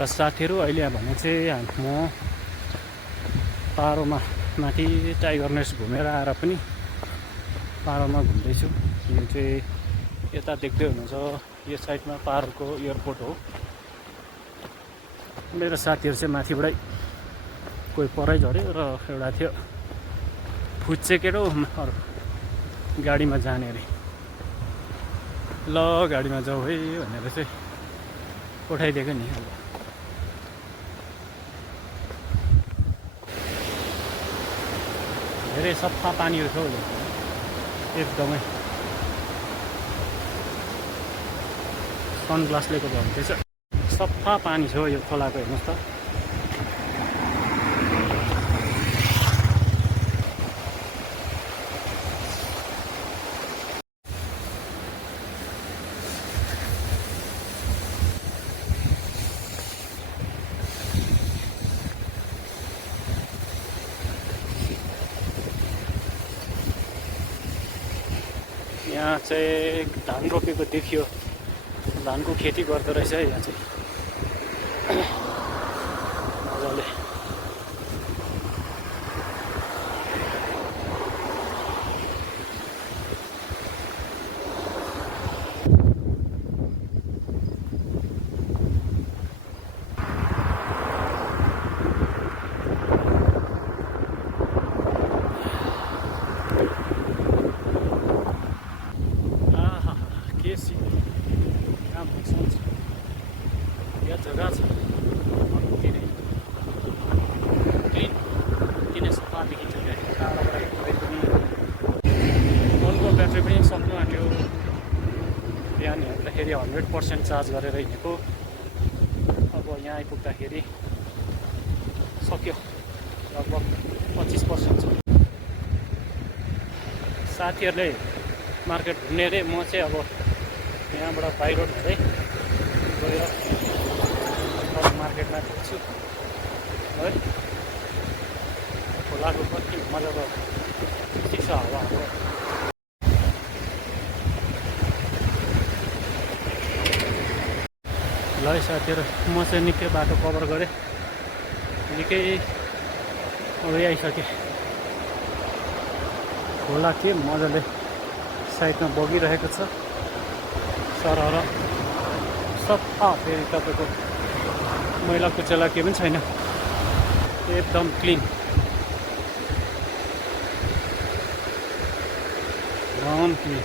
र साथीहरू अहिले भने चाहिँ म पारोमा माथि टाइगर नेस्ट घुमेर आएर पनि पारोमा घुम्दैछु। यो चाहिँ यता देख्दै हुनुहुन्छ यो साइडमा पारोको एयरपोर्ट हो। मेरो साथीहरू चाहिँ माथिबाटै कोही परै झऱ्यो र एउटा थियो फुच्चे केटो गाडीमा जाने अरे। ल गाडीमा जाऊ है भनेर चाहिँ उठाइदिएको नि। अब धेरै सफा पानीहरू छ एकदमै। सनग्लास लिएको भयो भने चाहिँ सफा पानी छ यो खोलाको, हेर्नुहोस् त। यहाँ चाहिँ धान रोपेको देखियो, धानको खेती गर्दो रहेछ है यहाँ चाहिँ मजाले। जग्गा छ किन सफा देखिन्छ क्या, टाढाबाट हेर्दै पनि। फोनको ब्याट्री पनि सक्नु आँट्यो। बिहान हेर्दाखेरि 100% चार्ज गरेर हिँडेको, अब यहाँ आइपुग्दाखेरि सक्यो, लगभग 25% छ। साथीहरूले मार्केट घुम्ने अरे, म चाहिँ अब यहाँबाट बाई रोड हुँदै गएर मार्केटमा पुग्छु है। खोलाको कति मजाको चिसो हावा हो। ल साथीहरू, म चाहिँ निकै बाटो कभर गरेँ, निकै अगाडि आइसकेँ। खोला के मजाले साइडमा बगिरहेको छ, सरर सफा। फेरि तपाईँको मैला कुचेला के पनि छैन, एकदम क्लिन। एकदम क्लिन।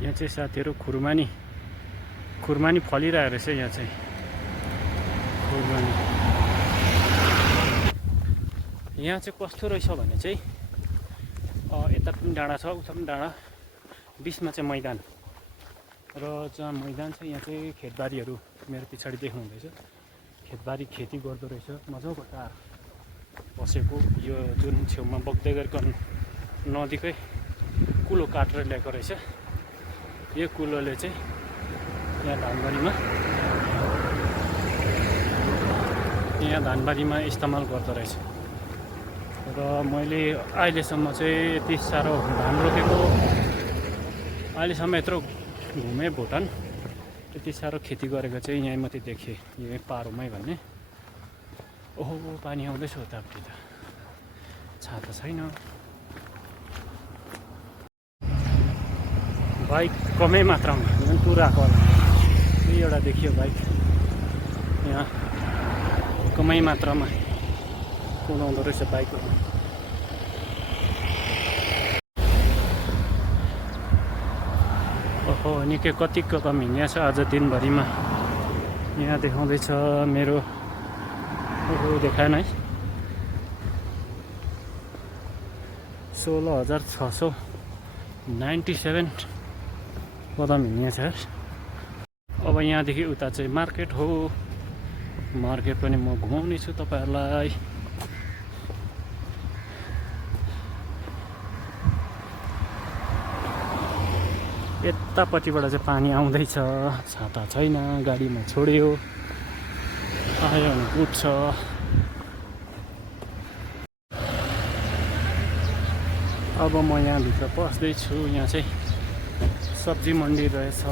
यहाँ चाहिँ साथीहरू खुर्मानी फलिरहेको रहेछ। यहाँ चाहिँ खुर्मानी यहाँ चाहिँ कस्तो रहेछ भने चाहिँ यता पनि डाँडा छ, उता पनि डाँडा, बिचमा चाहिँ मैदान। र जहाँ मैदान छ यहाँ चाहिँ खेतबारीहरू मेरो पछाडि देख्नुहुँदैछ। खेतबारी खेती गर्दो रहेछ, मजाको टार बसेको। यो जुन छेउमा बग्दै गरेको नदीकै कुलो काटेर ल्याएको रहेछ। यो कुलोले चाहिँ यहाँ धानबारीमा इस्तेमाल गर्दो रहेछ। र मैले अहिलेसम्म चाहिँ यति साह्रो धान रोपेको, अहिलेसम्म यत्रो घुमेँ भुटान, त्यति साह्रो खेती गरेको चाहिँ यहीँ मात्रै देखेँ, यही पारोमै भन्ने। ओहो पानी आउँदैछ उतापट्टि त, छाता छैन। बाइक कमै मात्रामा, झन् पुरा कल एउटा देखियो बाइक यहाँ कमै मात्रामा कुदाउँदो रहेछ बाइकहरू। ओहो निकै कतिको कम हिँड्या छ आज दिनभरिमा। यहाँ देखाउँदैछ मेरो, देखाएन है, 16,697 कदम हिँड्या छ। अब यहाँदेखि उता चाहिँ मार्केट हो। मार्केट पनि म घुमाउने छु तपाईँहरूलाई। यतापट्टिबाट चाहिँ पानी आउँदैछ, छाता छैन, गाडीमा छोड्यो, आयो भने कुद्छ। अब म यहाँभित्र पस्दैछु। यहाँ चाहिँ सब्जी मन्डी रहेछ,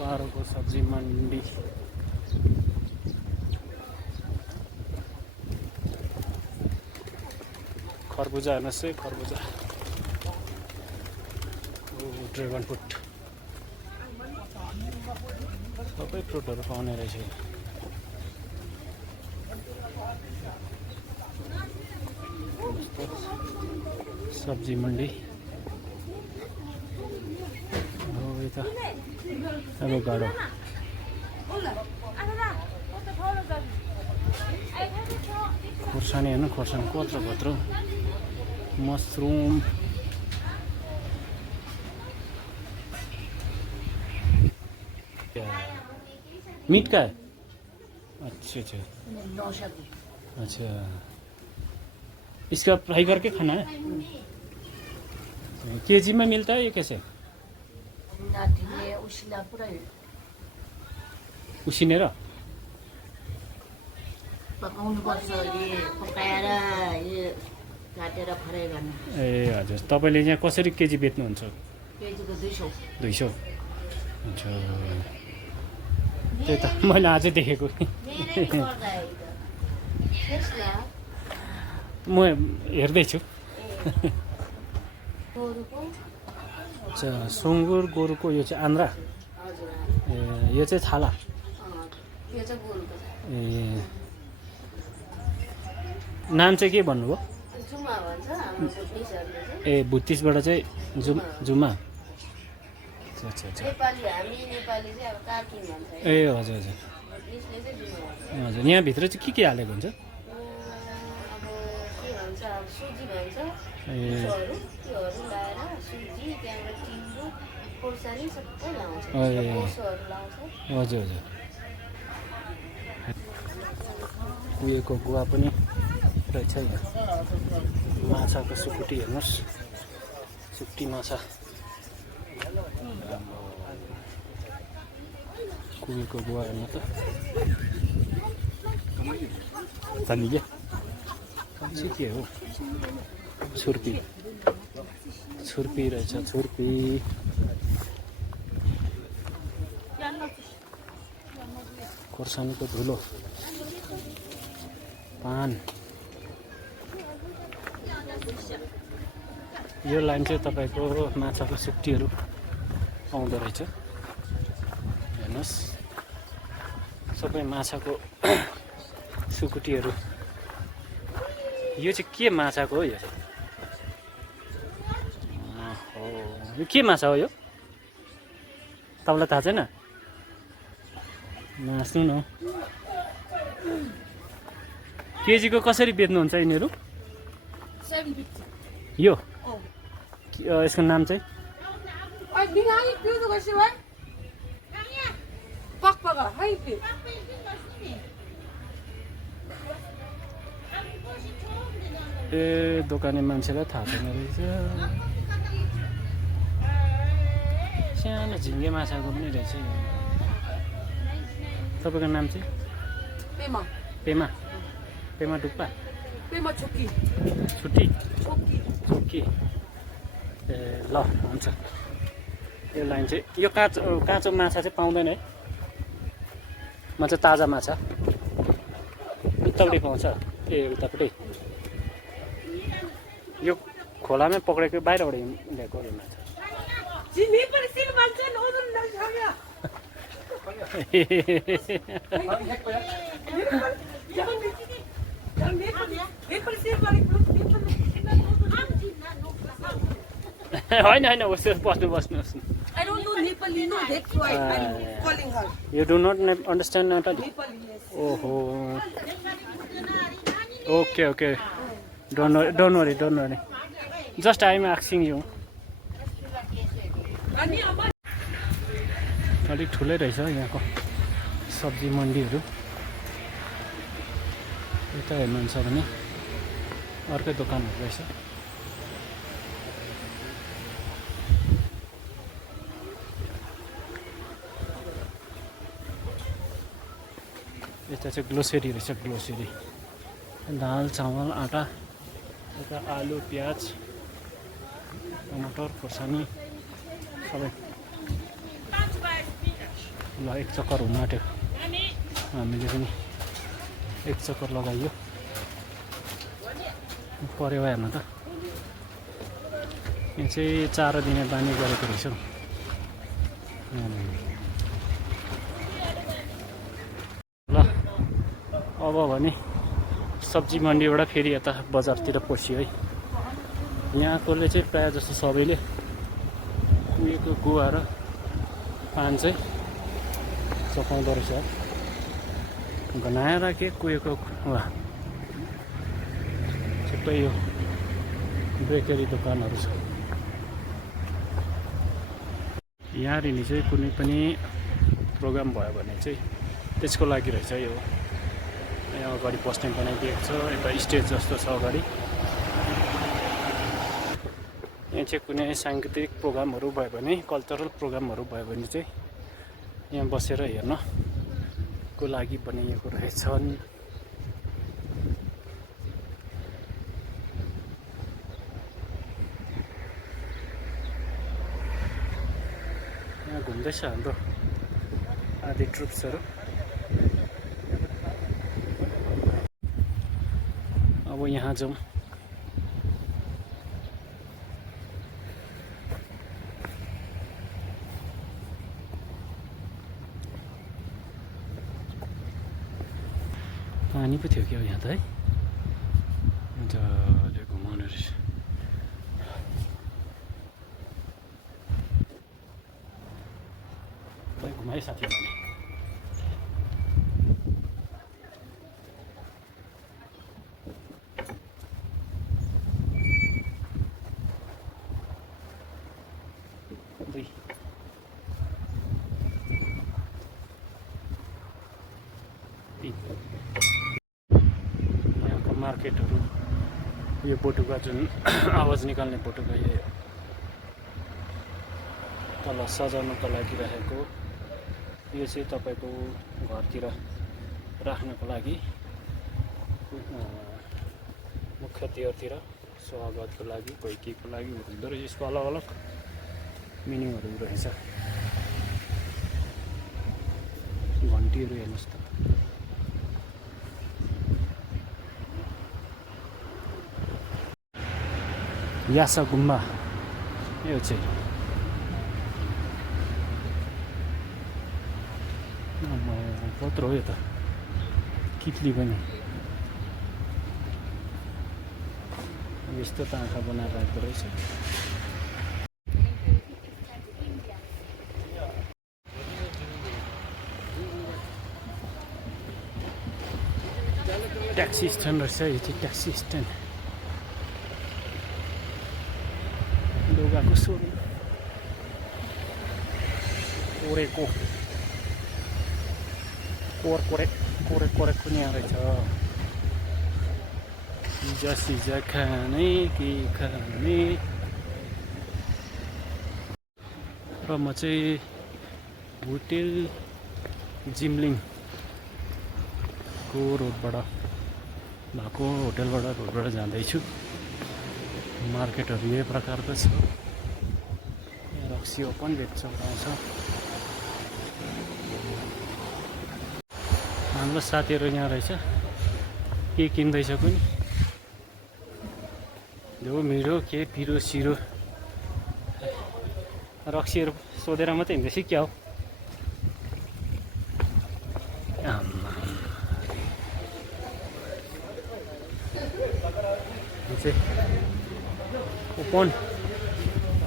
पारोको सब्जी मन्डी। खरबुजा हेर्नुहोस् है, खरबुजा, ड्रेगन फ्रुट, सबै फ्रुटहरू पाउने रहेछ। सब्जी मन्डी हो यता एभोकाडो, खोर्सानी हेर्नु, खोर्सानी कत्रो कत्रो, मसरुम, मीट का है? अच्छा अच्छा अच्छा, इसका फ्राई करके खाना है? केजी में मिलता है ये कैसे? उसिनेर पकाउनुपर्छ, पकाएर काटेर फ्राई गर्ने। ए हजुर, तपाईँले यहाँ कसरी केजी बेच्नुहुन्छ? केजीको 200। 200? अच्छा, त्यही त मैले आजै देखेको। म हेर्दैछु। अच्छा, सुँगुर गोरुको यो चाहिँ आन्द्रा, ए यो चाहिँ छाला, ए नाम चाहिँ के भन्नुभयो? ए बुद्धिस्टबाट चाहिँ जुमा। अच्छा अच्छा अच्छा, ए हजुर हजुर हजुर। यहाँभित्र चाहिँ के हालेको हुन्छ? ए हजुर हजुर। कुहिएको गुवा पनि रहेछ यहाँ। माछाको सुकुटी हेर्नुहोस्, सुकुटी माछा, कुहिएको गुवा हेर्नु त। धनिया चाहिँ के हो? छुर्पी, छुर्पी रहेछ, छुर्पी। खोर्सानीको धुलो, पान। यो लाइन चाहिँ तपाईँको माछाको सुकुटीहरू पाउँदो रहेछ। हेर्नुहोस्, सबै माछाको सुकुटीहरू। यो चाहिँ के माछाको हो? यो यो के माछा हो? यो तपाईँलाई थाहा छैन? नाच्नु न। केजीको कसरी बेच्नुहुन्छ यिनीहरू? यो यसको नाम चाहिँ? ए दोकाने मान्छेलाई थाहा छैन रहेछ। सानो झिङ्गे माछाको पनि रहेछ। तपाईँको नाम चाहिँ? पेमा। पेमा, पेमा डुक्पा, पेमा छुक्की, छुट्टी, छुक्की। ए ल हुन्छ। यो लाइन चाहिँ, यो काँचो माछा चाहिँ पाउँदैन है? म चाहिँ ताजा माछा उतापट्टि पाउँछ। ए उतापट्टि यो खोलामै पक्रेको, बाहिरबाट ल्याएको यो माछा। होइन होइन, बस्नुहोस्। You do not understand Nepali? Oh, okay. Don't worry. Just I am asking you. अलिक ठुलै रहेछ यहाँको सब्जी मन्डीहरू। यता हेर्नुहुन्छ भने अर्कै दोकानहरू रहेछ। यता चाहिँ ग्लोसरी रहेछ, ग्लोसरी। दाल, चामल, आटा यता आलु प्याज टमाटर खोर्सानी सबै ल एक चक्कर हुन आँट्यो हामीले पनि एक चक्कर लगाइयो पऱ्यो हेर्न त यहाँ चाहिँ 4 दिने बानी गरेको रहेछ ल अब भने सब्जी मन्डीबाट फेरि यता बजारतिर पस्यो है यहाँकोले चाहिँ प्रायः जस्तो सबैले कुहिएको गुवा र पान चाहिँ चपाउँदो रहेछ गनाएर के कुहिएको वा थुप्रै यो बेकरी दोकानहरू छ यहाँनिर चाहिँ कुनै पनि प्रोग्राम भयो भने चाहिँ त्यसको लागि रहेछ यो यहाँ अगाडि बस्ने बनाइदिएको छ यता स्टेज जस्तो छ अगाडि यहाँ चाहिँ कुनै साङ्गीतिक प्रोग्रामहरू भयो भने कल्चरल प्रोग्रामहरू भयो भने चाहिँ यहाँ बसेर हेर्नको लागि बनाइएको रहेछन् यहाँ घुम्दैछ हाम्रो आदि ट्रुप्सहरू अब यहाँ जाउँ पानी पो थियो क्या यहाँ त है मजाले घुमाउने रहेछ घुमाए साथीहरूले यहाँको मार्केटहरू यो बोटुका जुन आवाज निकाल्ने बोटुका यो तल सजाउनको लागि राखेको यो चाहिँ तपाईँको घरतिर राख्नको लागि मुख्य तिहारतिर स्वागतको लागि कोही केको लागि हुँदो रहेछ यसको अलग अलग मिनिङहरू रहेछ घन्टीहरू हेर्नुहोस् त यासा गुम्बा यो चाहिँ कत्रो हो यो त कितली पनि यस्तो त आँखा बनाएर राखेको रहेछ ट्याक्सी स्ट्यान्ड रहेछ यो चाहिँ ट्याक्सी स्ट्यान्ड लुगाको सोरुम कोरेको कोरेक पनि यहाँ रहेछ सिजा खाने के खाने र म चाहिँ होटेल जिम्लिङको रोडबाट भएको रोडबाट जाँदैछु मार्केटहरू यही प्रकारको छ रक्सी ओपन बेच्छ पाउँछ हाम्रो साथीहरू यहाँ रहेछ के किन्दैछ कुनि जो मिठो के पिरो सिरो रक्सीहरू सोधेर मात्रै हिँड्दैछ क्या हो ओपन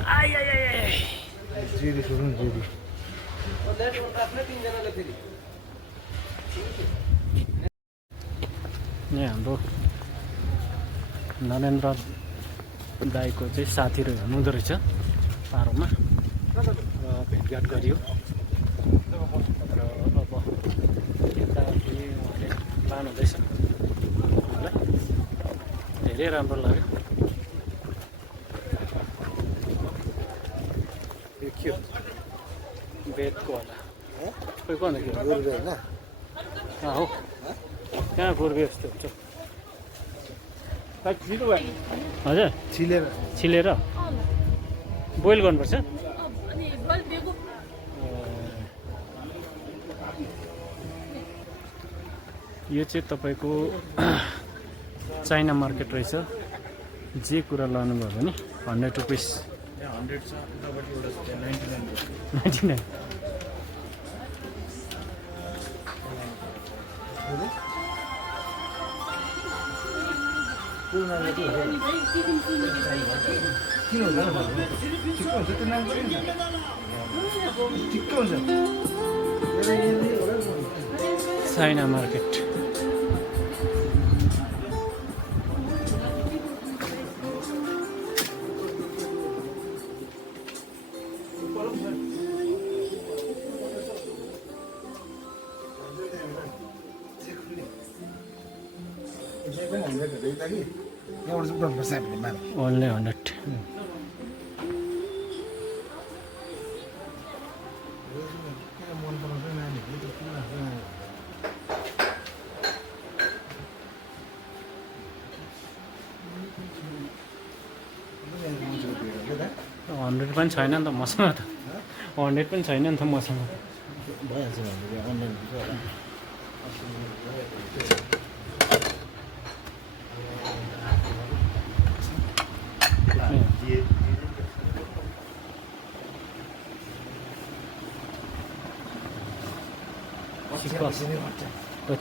आइ जेरी सुरु जेरी यहाँ हाम्रो नरेन्द्र दाईको चाहिँ साथीहरू हुनुहुँदो रहेछ पारोमा र भेटघाट गरियो र अब यता उहाँले लानुहुँदैछ मलाई धेरै राम्रो लाग्यो यो के हो बेदको होला खोइ कहाँ के गोरुबे होइन कहाँ हो कहाँ गोरुबे जस्तो हुन्छ हजुर छिलेर छिलेर बोइल गर्नुपर्छ यो चाहिँ तपाईँको चाइना मार्केट रहेछ जे कुरा लानुभयो भने 100 रुपिस 100 छ उतापट्टि एउटा 99 99 किन हुँदैन ठिक्क हुन्छ त्यो नाम पनि ठिक्क हुन्छ चाइना मार्केट ओन्ली 100 मन पराउँछ नानीहरूले त्यो किन 100 पनि छैन नि त मसँग त 100 पनि छैन नि त मसँग भइहाल्छ भने अनलाइन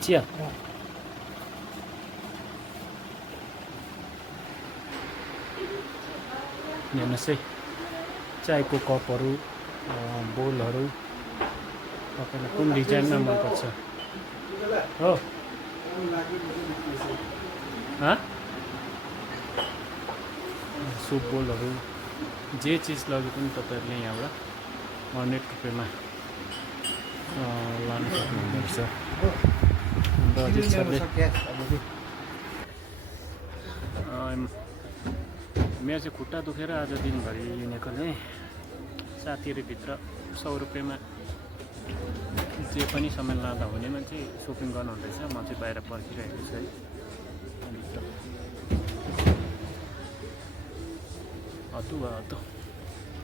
चिया हेर्नुहोस् है चायको कपहरू बोलहरू तपाईँलाई कुन डिजाइनमा मनपर्छ हो सुप बोलहरू जे चिज लगे पनि तपाईँहरूले यहाँबाट 100 रुपियाँमा लानु सक्नुहुँदो रहेछ अन्त अजित सरले मेरो चाहिँ खुट्टा दुखेर आज दिनभरि हिँडेकोले साथीहरूभित्र 100 रुपियाँमा जे पनि सामान लाँदा हुनेमा चाहिँ सपिङ गर्नु हुँदैछ म चाहिँ बाहिर पर्खिरहेको छु है हत्तु भयो हत्तु